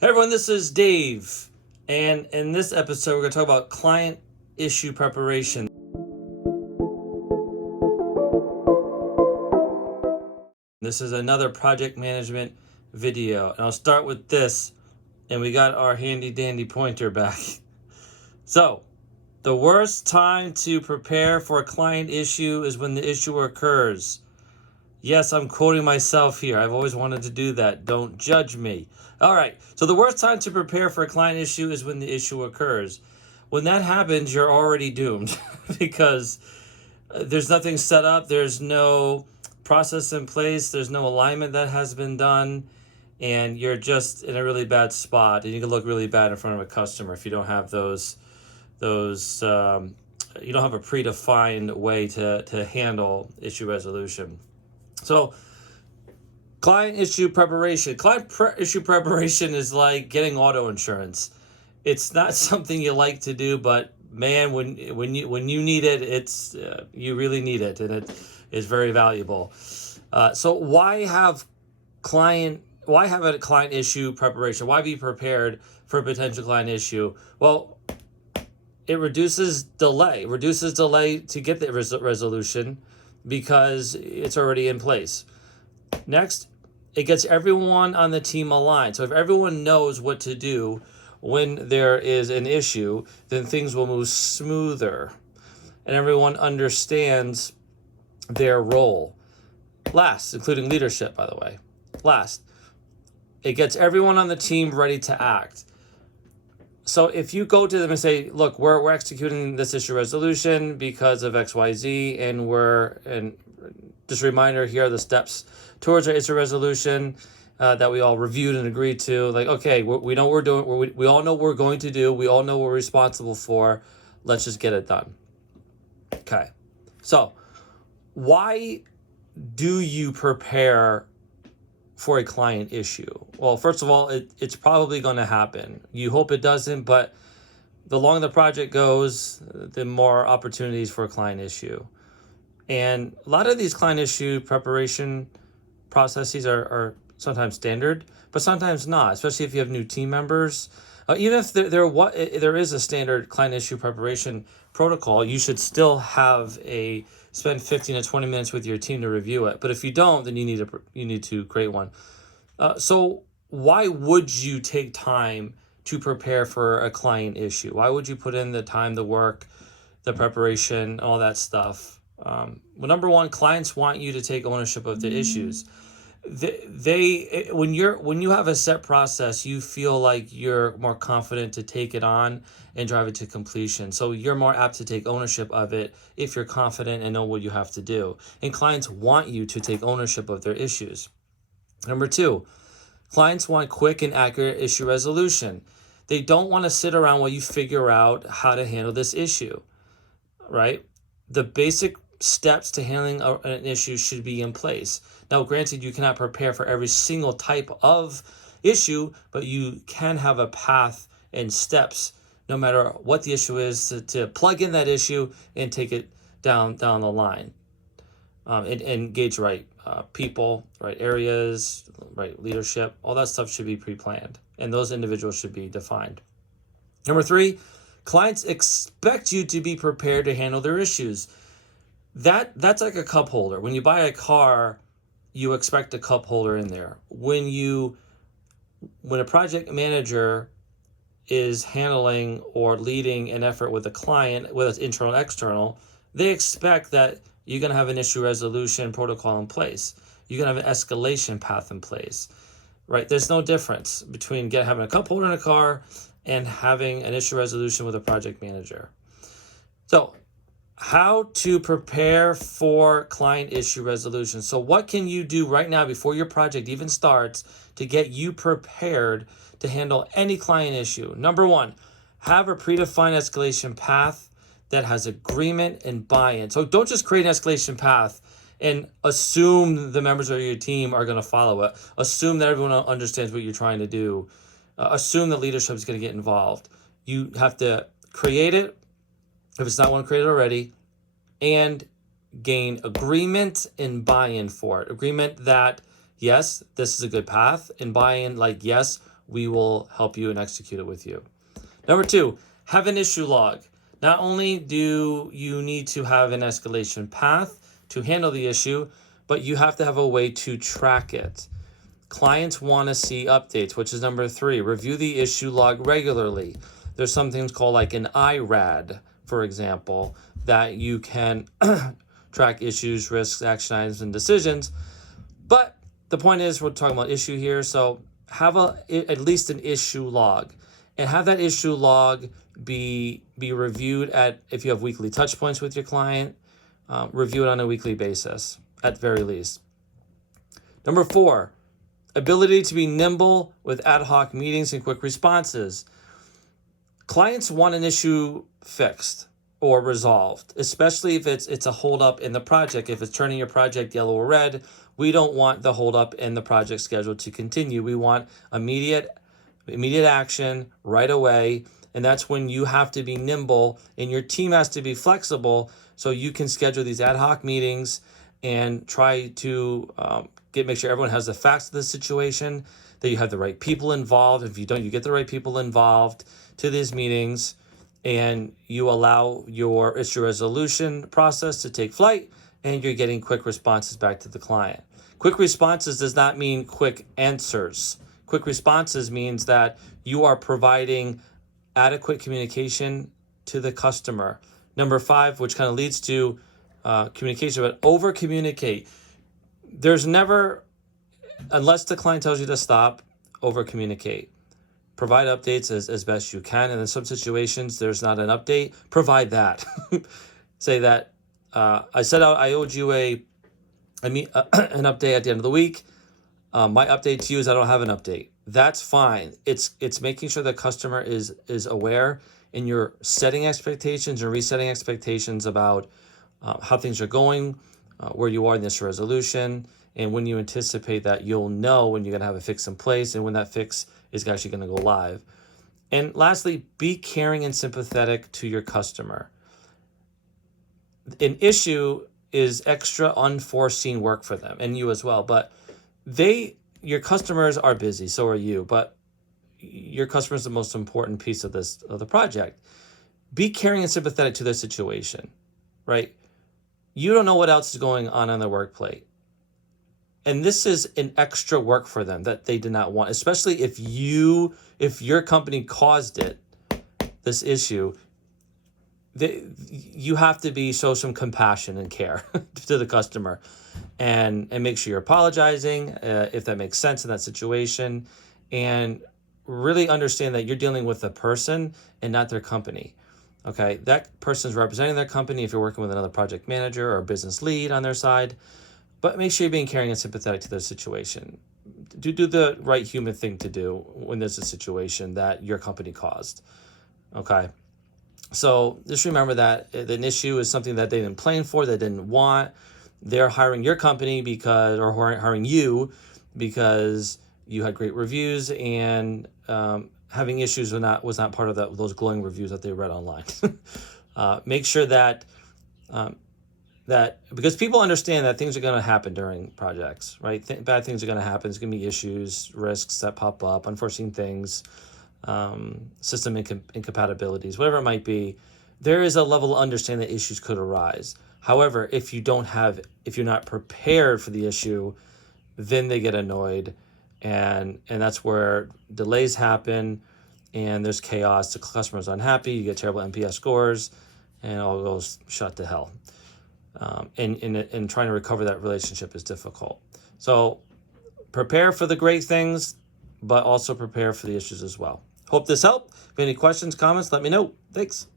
Hey everyone, this is Dave, and in this episode, we're going to talk about client issue preparation. This is another project management video, and I'll start with this, and we got our handy dandy pointer back. So, the worst time to prepare for a client issue is when the issue occurs. Yes, I'm quoting myself here. I've always wanted to do that. Don't judge me. All right. So the worst time to prepare for a client issue is when the issue occurs. When that happens, you're already doomed because there's nothing set up. There's no process in place. There's no alignment that has been done. And you're just in a really bad spot. And you can look really bad in front of a customer if you don't have you don't have a predefined way to handle issue resolution. So, client issue preparation. Issue preparation is like getting auto insurance. It's not something you like to do, but man, when you need it, it's you really need it, and it is very valuable. So why have a client issue preparation? Why be prepared for a potential client issue? Well, it reduces delay to get the resolution because it's already in place. Next, it gets everyone on the team aligned. So if everyone knows what to do when there is an issue, then things will move smoother and everyone understands their role. Last, including leadership, by the way. Last, it gets everyone on the team ready to act. So if you go to them and say, look, we're executing this issue resolution because of XYZ, and just a reminder, here are the steps towards our issue resolution that we all reviewed and agreed to. Like, okay, we know what we're doing. We all know what we're going to do. We all know what we're responsible for. Let's just get it done. Okay. So why do you prepare for a client issue? Well, first of all, it's probably going to happen. You hope it doesn't, but the longer the project goes, the more opportunities for a client issue. And a lot of these client issue preparation processes are sometimes standard, but sometimes not, especially if you have new team members. Even if there is a standard client issue preparation protocol, you should still spend 15 to 20 minutes with your team to review it. But if you don't, then you need to create one. So why would you take time to prepare for a client issue? Why would you put in the time, the work, the preparation, all that stuff? Well, number one, clients want you to take ownership of the issues. When you have a set process, you feel like you're more confident to take it on and drive it to completion. So you're more apt to take ownership of it if you're confident and know what you have to do. And clients want you to take ownership of their issues. Number two, clients want quick and accurate issue resolution. They don't want to sit around while you figure out how to handle this issue, right? The basic steps to handling an issue should be in place. Now, granted, you cannot prepare for every single type of issue, but you can have a path and steps, no matter what the issue is, to plug in that issue and take it down the line. And engage right people, right areas, right leadership. All that stuff should be pre-planned, and those individuals should be defined. Number three, clients expect you to be prepared to handle their issues. That's like a cup holder. When you buy a car, you expect a cup holder in there. When a project manager is handling or leading an effort with a client, whether it's internal or external, they expect that you're going to have an issue resolution protocol in place. You're going to have an escalation path in place, right? There's no difference between having a cup holder in a car and having an issue resolution with a project manager. So, how to prepare for client issue resolution. So what can you do right now before your project even starts to get you prepared to handle any client issue? Number one, have a predefined escalation path that has agreement and buy-in. So don't just create an escalation path and assume the members of your team are going to follow it. Assume that everyone understands what you're trying to do. Assume that leadership is going to get involved. You have to create it, if it's not one created already, and gain agreement and buy-in for it. Agreement that, yes, this is a good path, and buy-in like, yes, we will help you and execute it with you. Number 2, have an issue log. Not only do you need to have an escalation path to handle the issue, but you have to have a way to track it. Clients want to see updates, which is number 3. Review the issue log regularly. There's some things called like an IRAD, for example, that you can track issues, risks, action items, and decisions. But the point is, we're talking about issue here, so have at least an issue log, and have that issue log be reviewed if you have weekly touch points with your client, review it on a weekly basis at the very least. Number 4, ability to be nimble with ad hoc meetings and quick responses. Clients want an issue fixed or resolved, especially if it's a holdup in the project. If it's turning your project yellow or red, we don't want the holdup in the project schedule to continue. We want immediate action right away, and that's when you have to be nimble and your team has to be flexible so you can schedule these ad hoc meetings and try to make sure everyone has the facts of the situation, that you have the right people involved. If you don't, you get the right people involved to these meetings, and you allow your issue resolution process to take flight, and you're getting quick responses back to the client. Quick responses does not mean quick answers. Quick responses means that you are providing adequate communication to the customer. Number 5, which kind of leads to communication, but over communicate. There's never, unless the client tells you to stop, over communicate. Provide updates as best you can, and in some situations there's not an update. Provide that. Say that I set out, I owed you an update at the end of the week. My update to you is I don't have an update. That's fine. It's making sure the customer is aware, and you're setting expectations and resetting expectations about how things are going, where you are in this resolution, and when you anticipate that you'll know when you're going to have a fix in place and when that fix is actually going to go live. And lastly, be caring and sympathetic to your customer. An issue is extra unforeseen work for them, and you as well, but your customers are busy, so are you, but your customer is the most important piece of the project. Be caring and sympathetic to their situation, right? You don't know what else is going on their work plate. And this is an extra work for them that they did not want, especially if your company caused it, this issue. You have to show some compassion and care to the customer, and make sure you're apologizing if that makes sense in that situation, and really understand that you're dealing with a person and not their company. Okay, that person's representing their company if you're working with another project manager or a business lead on their side, but make sure you're being caring and sympathetic to their situation. Do the right human thing to do when there's a situation that your company caused. Okay, so just remember that an issue is something that they didn't plan for, they didn't want. They're hiring your company or hiring you because you had great reviews, and having issues was not part of those glowing reviews that they read online. Make sure that because people understand that things are going to happen during projects, right? Bad things are going to happen. There's going to be issues, risks that pop up, unforeseen things, system incompatibilities, whatever it might be. There is a level of understanding that issues could arise. However, if you're not prepared for the issue, then they get annoyed, and that's where delays happen, and there's chaos. The customer's unhappy. You get terrible NPS scores, and it all goes shut to hell. And trying to recover that relationship is difficult. So prepare for the great things, but also prepare for the issues as well. Hope this helped. If you have any questions, comments, let me know. Thanks.